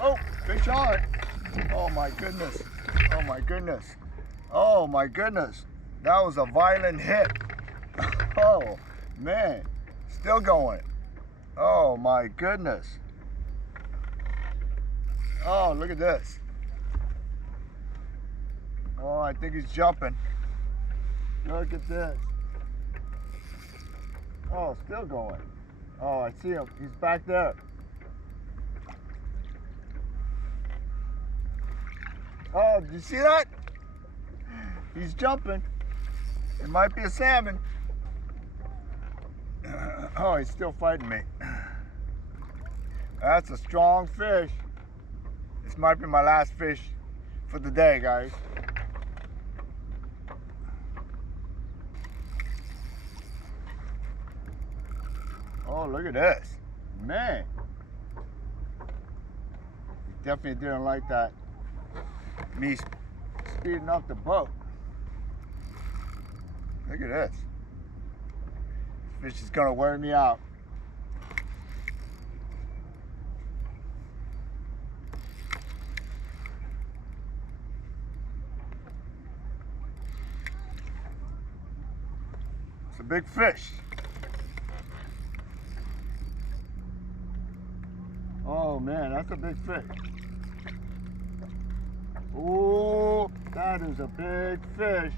Oh, fish on. Oh my goodness. Oh my goodness. Oh my goodness. That was a violent hit. Oh man. Still going. Oh my goodness. Oh, look at this. Oh, I think he's jumping. Look at this. Oh, still going. Oh, I see him. He's back there. Oh, did you see that? He's jumping. It might be a salmon. Oh, he's still fighting me. That's a strong fish. This might be my last fish for the day, guys. Oh, look at this. Man. He definitely didn't like that. Me speeding up the boat. Look at this. This fish is gonna wear me out. It's a big fish. Oh man, that's a big fish. Oh, that is a big fish.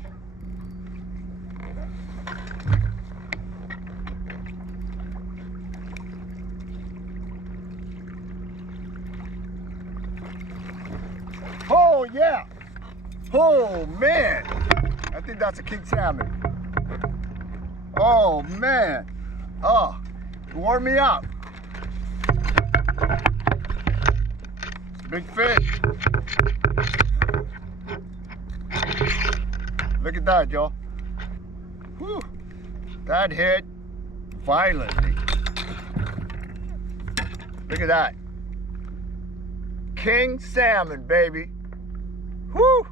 Oh yeah. Oh man. I think that's a king salmon. Oh man. Oh, it wore me out. It's a big fish. Look at that, y'all. Whew. That hit violently. Look at that. King salmon, baby. Whew.